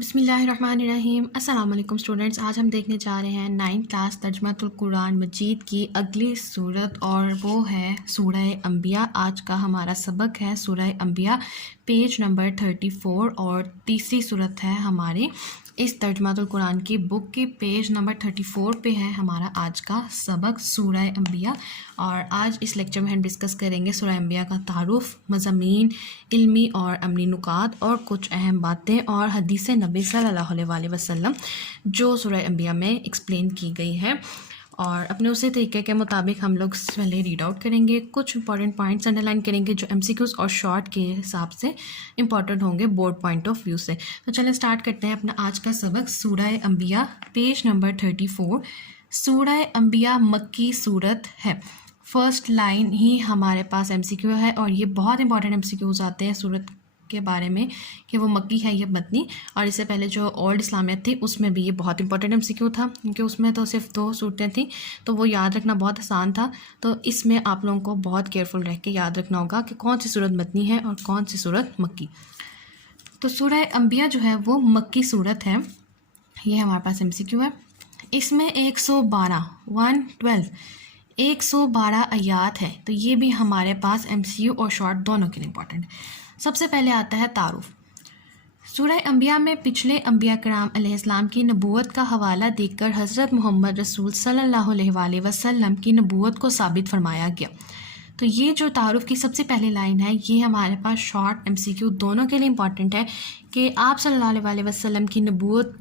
बिस्मिल्लाहिर्रहमानिर्रहीम। अस्सलाम वालेकुम स्टूडेंट्स। आज हम देखने जा रहे हैं 9th क्लास तर्जुमातुल कुरान मजीद की अगली सूरत और वो है सूरह अंबिया। आज का हमारा सबक है सूरह अंबिया, पेज नंबर 34 और तीसरी सूरत है हमारी इस तर्जुमातुल कुरान की बुक की। पेज नंबर 34 पे है हमारा आज का सबक सूरह अंबिया। और आज इस लेक्चर में हम डिस्कस करेंगे सूरह अंबिया का तारुफ, मज़ामीन, इल्मी और अमली नुकात और कुछ अहम बातें और हदीस नबी सल्लल्लाहु अलैहि वसल्लम जो सूरह अंबिया में एक्सप्लेन की गई है। और अपने उसी तरीके के मुताबिक हम लोग पहले रीड आउट करेंगे, कुछ इंपॉर्टेंट पॉइंट्स अंडरलाइन करेंगे जो एमसीक्यूज़ और शॉर्ट के हिसाब से इंपॉर्टेंट होंगे बोर्ड पॉइंट ऑफ व्यू से। तो चलिए स्टार्ट करते हैं अपना आज का सबक सूरह अंबिया, पेज नंबर 34। सूरह अंबिया मक्की सूरत है। फर्स्ट लाइन ही हमारे पास एमसीक्यू है और ये बहुत इंपॉर्टेंट एमसीक्यूज़ आते हैं सूरत के बारे में कि वो मक्की है या मदनी। और इससे पहले जो ओल्ड इस्लामियत थी उसमें भी ये बहुत इंपॉर्टेंट एमसीक्यू था क्योंकि उसमें तो सिर्फ 2 सूरतें थी, तो वो याद रखना बहुत आसान था। तो इसमें आप लोगों को बहुत केयरफुल रह के याद रखना होगा कि कौन सी सूरत मदनी है और कौन सी सूरत मक्की। तो सूरह अंबिया जो है वो मक्की सूरत है। ये हमारे पास एमसीक्यू है। इसमें 112 आयात है। तो ये भी हमारे पास एमसीक्यू और शॉर्ट दोनों के लिए इंपॉर्टेंट है। सबसे पहले आता है तारुफ। सूरह अंबिया में पिछले अंबिया कराम अलैहिस्सलाम की नबूवत का हवाला देकर हज़रत मोहम्मद रसूल सल्लल्लाहु अलैहि वसल्लम की नबूवत को साबित फरमाया गया। तो ये जो तारुफ की सबसे पहली लाइन है ये हमारे पास शॉर्ट एमसीक्यू दोनों के लिए इंपॉर्टेंट है कि आप सल्लल्लाहु अलैहि वसल्लम की नबूवत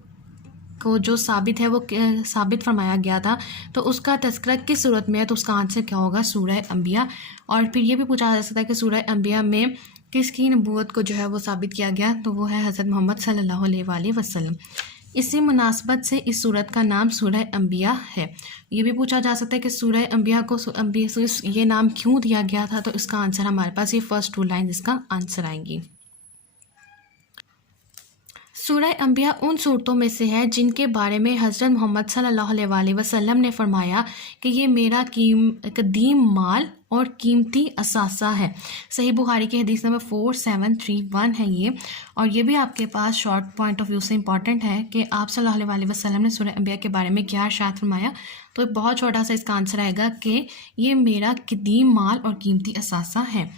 को जो साबित है वो साबित फरमाया गया था, तो उसका तज़किरा किस सूरत में है, तो उसका आंसर क्या होगा, सूरह अंबिया। और फिर ये भी पूछा जा सकता है कि सूरह अंबिया में किसकी नबूवत को जो है वो साबित किया गया, तो वो है हज़रत मोहम्मद सल्लल्लाहु अलैहि वसल्लम। इसी मुनासबत से इस सूरत का नाम सूरह अंबिया है। ये भी पूछा जा सकता है कि सूरह अंबिया को ये नाम क्यों दिया गया था, तो इसका आंसर हमारे पास ये फर्स्ट 2 लाइन इसका आंसर आएंगी। सूरह अंबिया उन सूरतों में से है जिनके बारे में हज़रत मोहम्मद सल्लल्लाहु अलैहि वसल्लम ने फरमाया कि ये मेरा कदीम माल और कीमती असासा है। सही बुखारी की हदीस नंबर 4731 है ये। और ये भी आपके पास शॉर्ट पॉइंट ऑफ व्यू से इंपॉर्टेंट है कि आप सल्लल्लाहु अलैहि वसल्लम ने सूरह अंबिया के बारे में क्या इरशाद फरमाया। तो बहुत छोटा सा इसका आंसर आएगा कि ये मेरा कदीम माल और कीमती असासा है।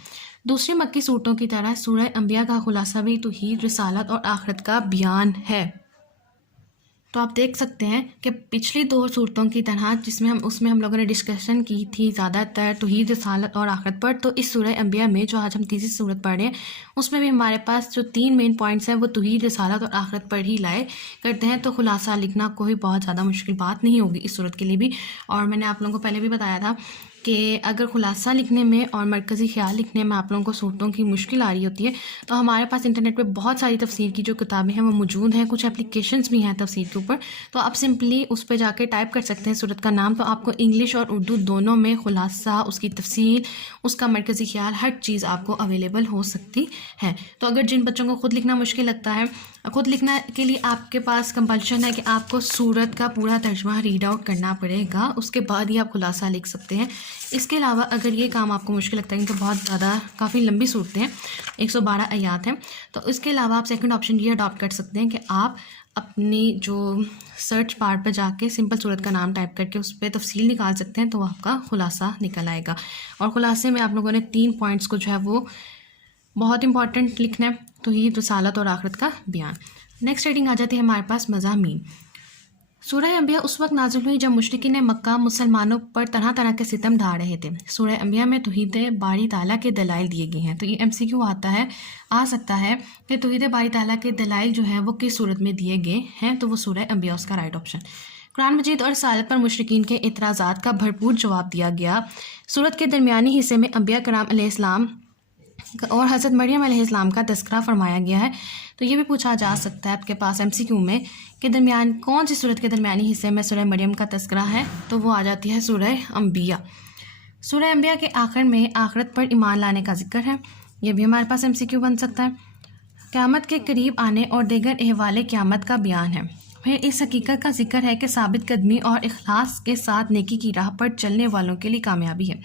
दूसरी मक्की सूरतों की तरह सूरह अंबिया का खुलासा भी तौहीद, रिसालत और आखिरत का बयान है। तो आप देख सकते हैं कि पिछली 2 सूरतों की तरह जिसमें हम लोगों ने डिस्कशन की थी ज़्यादातर तौहीद, रिसालत और आखिरत पर, तो इस सूरह अंबिया में जो आज हम तीसरी सूरत पढ़ रहे हैं उसमें भी हमारे पास जो 3 मेन पॉइंट्स हैं वो तौहीद, रिसालत और आखिरत पर ही लाए करते हैं। तो खुलासा लिखना कोई बहुत ज़्यादा मुश्किल बात नहीं होगी इस सूरत के लिए भी। और मैंने आप लोगों को पहले भी बताया था कि अगर खुलासा लिखने में और मरकज़ी ख्याल लिखने में आप लोगों को सूरतों की मुश्किल आ रही होती है तो हमारे पास इंटरनेट पे बहुत सारी तफसीर की जो किताबें हैं वो मौजूद हैं, कुछ एप्लीकेशंस भी हैं तफसीर के ऊपर। तो आप सिंपली उस पर जाके टाइप कर सकते हैं सूरत का नाम, तो आपको इंग्लिश और उर्दू दोनों में खुलासा, उसकी तफसीर, उसका मरकज़ी ख्याल, हर चीज़ आपको अवेलेबल हो सकती है। तो अगर जिन बच्चों को ख़ुद लिखना मुश्किल लगता है, ख़ुद लिखना के लिए आपके पास कंपल्शन है कि आपको सूरत का पूरा तर्जुमा रीड आउट करना पड़ेगा, उसके बाद ही आप खुलासा लिख सकते हैं। इसके अलावा अगर ये काम आपको मुश्किल लगता है क्योंकि बहुत ज़्यादा काफ़ी लंबी सूरतें हैं, 112 आयात हैं, तो इसके अलावा आप सेकंड ऑप्शन ये अडॉप्ट कर सकते हैं कि आप अपनी जो सर्च बार पर जाके सिंपल सूरत का नाम टाइप करके उस पर तफसील निकाल सकते हैं, तो आपका खुलासा निकल आएगा। और खुलासे में आप लोगों ने 3 पॉइंट्स को जो है वो बहुत इंपॉर्टेंट लिखना है, तौहीद, रिसालत और आखिरत का बयान। नेक्स्ट रीडिंग आ जाती है हमारे पास मज़ामीन। सूरह अंबिया उस वक्त नाज़िल हुई जब मुशरिकीन मक्का मुसलमानों पर तरह तरह के सितम ढा रहे थे। सूरह अंबिया में तौहीद बारी ताला के दलाइल दिए गए हैं। तो ये एमसीक्यू आ सकता है कि तौहीद बारी ताला के दलाइल जो हैं वो किस सूरत में दिए गए हैं, तो वो सूरह अंबिया उसका राइट ऑप्शन। कुरान मजीद और रिसालत पर मुशरिकीन के एतराज़ात का भरपूर जवाब दिया गया। सूरत के दरमियानी हिस्से में अंबिया कराम अलैहिस्सलाम और हज़रत मरियम अलैहिस्सलाम का तज़किरा फरमाया गया है। तो ये भी पूछा जा सकता है आपके पास एमसीक्यू में कि दरमियान कौन सी सूरत के दरमियानी हिस्से में सूरह मरियम का तज़किरा है, तो वो आ जाती है सूरह अंबिया। सूरह अंबिया के आखिर में आखिरत पर ईमान लाने का जिक्र है। ये भी हमारे पास एमसीक्यू बन सकता है। क़यामत के करीब आने और दीगर अहवाल क़यामत का बयान है। फिर इस हकीकत का जिक्र है कि साबित कदमी और इखलास के साथ नेकी की राह पर चलने वालों के लिए कामयाबी है।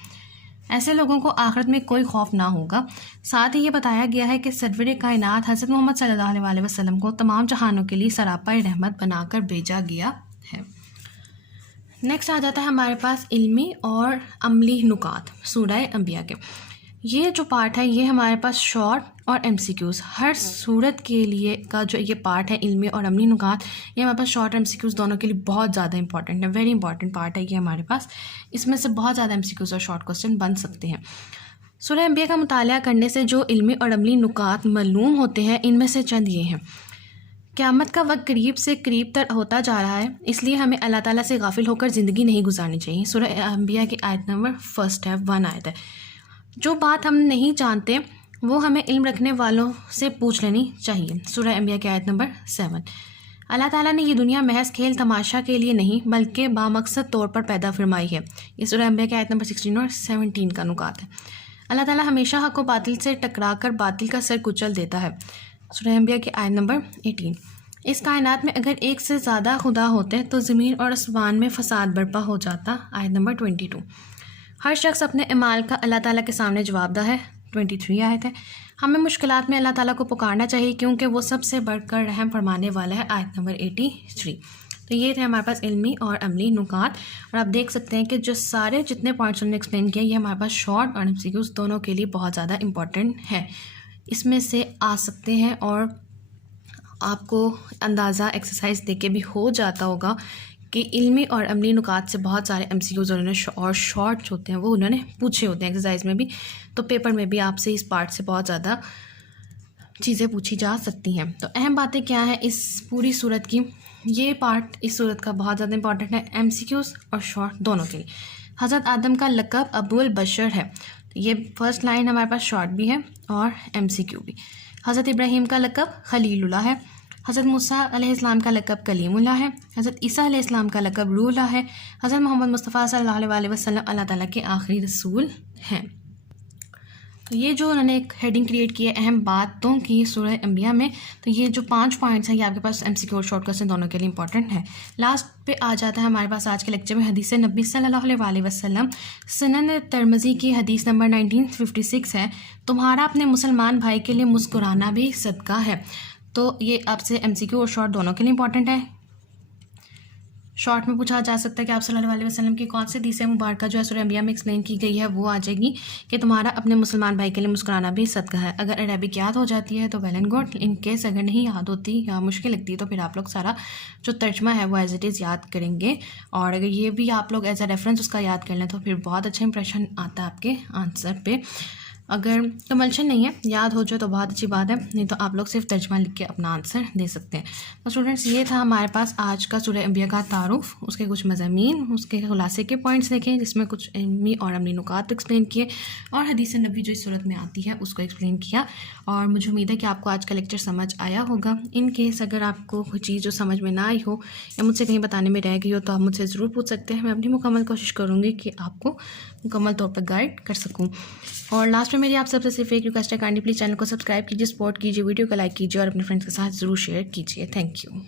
ऐसे लोगों को आखिरत में कोई खौफ ना होगा। साथ ही ये बताया गया है कि सरवर कायनात हज़रत मोहम्मद सल्लल्लाहु अलैहि वसल्लम को तमाम जहानों के लिए सरापा रहमत बनाकर भेजा गया है। नेक्स्ट आ जाता है हमारे पास इल्मी और अमली नुकात सूरह अंबिया के। ये जो पार्ट है ये हमारे पास शॉर्ट और एमसीक्यूज़ हर सूरत के लिए का जो ये पार्ट है इल्मी और अमली नुकात, ये हमारे पास शॉर्ट और एमसीक्यूज़ दोनों के लिए बहुत ज़्यादा इंपॉर्टेंट है, वेरी इंपॉर्टेंट पार्ट है ये हमारे पास। इसमें से बहुत ज़्यादा एमसीक्यूज़ और शॉर्ट क्वेश्चन बन सकते हैं। सूरह अंबिया का मुताला करने से जो इल्मी और अमली नुकात मालूम होते हैं, इनमें से चंद ये हैं। क़यामत का वक्त करीब से करीब तर होता जा रहा है, इसलिए हमें अल्लाह ताला से गाफिल होकर ज़िंदगी नहीं गुजारनी चाहिए। सूरह अंबिया की आयत नंबर 1 है, 1 आयत है। जो बात हम नहीं जानते वो हमें इल्म रखने वालों से पूछ लेनी चाहिए। सूरह अंबिया की आयत नंबर 7। अल्लाह ताला ने ये दुनिया महज खेल तमाशा के लिए नहीं बल्कि बामकसद तौर पर पैदा फरमाई है। ये सूरह अंबिया की आयत नंबर 16 और 17 का नुकात है। अल्लाह ताला हमेशा हक़ व बातिल से टकरा कर बातिल का सर कुचल देता है। सूरह अंबिया की आयत नंबर 18। इस कायनात में अगर एक से ज़्यादा खुदा होते तो ज़मीन और आसमान में फसाद बर्पा हो जाता। आयत नंबर 22। हर शख्स अपने अमाल का अल्लाह ताला के सामने जवाबदा है। 23 आयत है। हमें मुश्किलात में अल्लाह ताला को पुकारना चाहिए क्योंकि वो सबसे बढ़कर रहम फरमाने वाला है। आयत नंबर 83। तो ये थे हमारे पास इल्मी और अमली नुकात। और आप देख सकते हैं कि जो सारे जितने पॉइंट्स उन्होंने एक्सप्लेन किया ये हमारे पास शॉर्ट और एमसीक्यूज़ दोनों के लिए बहुत ज़्यादा इंपॉर्टेंट है, इसमें से आ सकते हैं। और आपको अंदाज़ा एक्सरसाइज देके भी हो जाता होगा कि इल्मी और अमली नुकात से बहुत सारे एमसीक्यूज़ और शॉर्ट्स होते हैं वो उन्होंने पूछे होते हैं एक्सरसाइज में भी, तो पेपर में भी आपसे इस पार्ट से बहुत ज़्यादा चीज़ें पूछी जा सकती हैं। तो अहम बातें क्या हैं इस पूरी सूरत की, ये पार्ट इस सूरत का बहुत ज़्यादा इंपॉर्टेंट है, एमसीक्यूज़ और शॉर्ट दोनों के लिए। हज़रत आदम का लक़ब अबुल बशर है, तो ये फर्स्ट लाइन हमारे पास शॉर्ट भी है और एमसीक्यू भी। हज़रत इब्राहीम का लक़ब खलीलुल्लाह है। हज़रत मूसा अलैहिस्सलाम का लक़ब कलीमुल्लाह है। हज़रत ईसा अलैहिस्सलाम का लक़ब रूहुल्लाह है। हज़रत मोहम्मद मुस्तफ़ा सल्लल्लाहु अलैहि वसल्लम अल्लाह ताला के आखिरी रसूल हैं। तो ये जो उन्होंने एक हेडिंग क्रिएट की है अहम बातों की सूरह अंबिया में, तो ये जो 5 पॉइंट्स हैं ये आपके पास एमसीक्यू और शॉर्ट क्वेश्चन दोनों के लिए इंपॉर्टेंट है। लास्ट पे आ जाता है हमारे पास आज के लेक्चर में हदीस नबी सल्लल्लाहु अलैहि वसल्लम। सुनन तिरमिज़ी की हदीस नंबर 1956 है, तुम्हारा अपने मुसलमान भाई के लिए मुस्कुराना भी सदका है। तो ये आपसे एमसीक्यू और शॉर्ट दोनों के लिए इंपॉर्टेंट है। शॉर्ट में पूछा जा सकता है कि आप सल्लल्लाहु अलैहि वसल्लम की कौन सी हदीस मुबारक जो है सूरह अंबिया में एक्सप्लेन की गई है, वो आ जाएगी कि तुम्हारा अपने मुसलमान भाई के लिए मुस्कुराना भी सदका है। अगर अरबिक याद हो जाती है तो well and good, in case अगर नहीं याद होती या मुश्किल लगती है तो फिर आप लोग सारा जो तर्जमा है वो एज इट इज़ याद करेंगे। और अगर ये भी आप लोग एज अ रेफरेंस उसका याद कर लें तो फिर बहुत अच्छा इंप्रेशन आता है आपके आंसर पे। अगर कंपल्शन नहीं है, याद हो जाए तो बहुत अच्छी बात है, नहीं तो आप लोग सिर्फ तर्जमा लिख के अपना आंसर दे सकते हैं। तो स्टूडेंट्स ये था हमारे पास आज का सूरह अंबिया का तारुफ, उसके कुछ मज़ामीन, उसके खुलासे के पॉइंट्स देखें जिसमें कुछ इल्मी और अमली नुकात एक्सप्लेन किए और हदीस नबी जो इस सूरत में आती है उसको एक्सप्लेन किया। और मुझे उम्मीद है कि आपको आज का लेक्चर समझ आया होगा। इन केस अगर आपको कोई चीज़ जो समझ में ना आई हो या मुझसे कहीं बताने में रह गई हो तो आप मुझसे ज़रूर पूछ सकते हैं। मैं अपनी मुकम्मल कोशिश करूँगी कि आपको मुकम्मल तौर पर गाइड कर सकूँ। और लास्ट में मेरी आप सबसे सिर्फ एक रिक्वेस्ट है, काइंडली प्लीज़ चैनल को सब्सक्राइब कीजिए, सपोर्ट कीजिए, वीडियो को लाइक कीजिए और अपने फ्रेंड्स के साथ ज़रूर शेयर कीजिए। Thank you.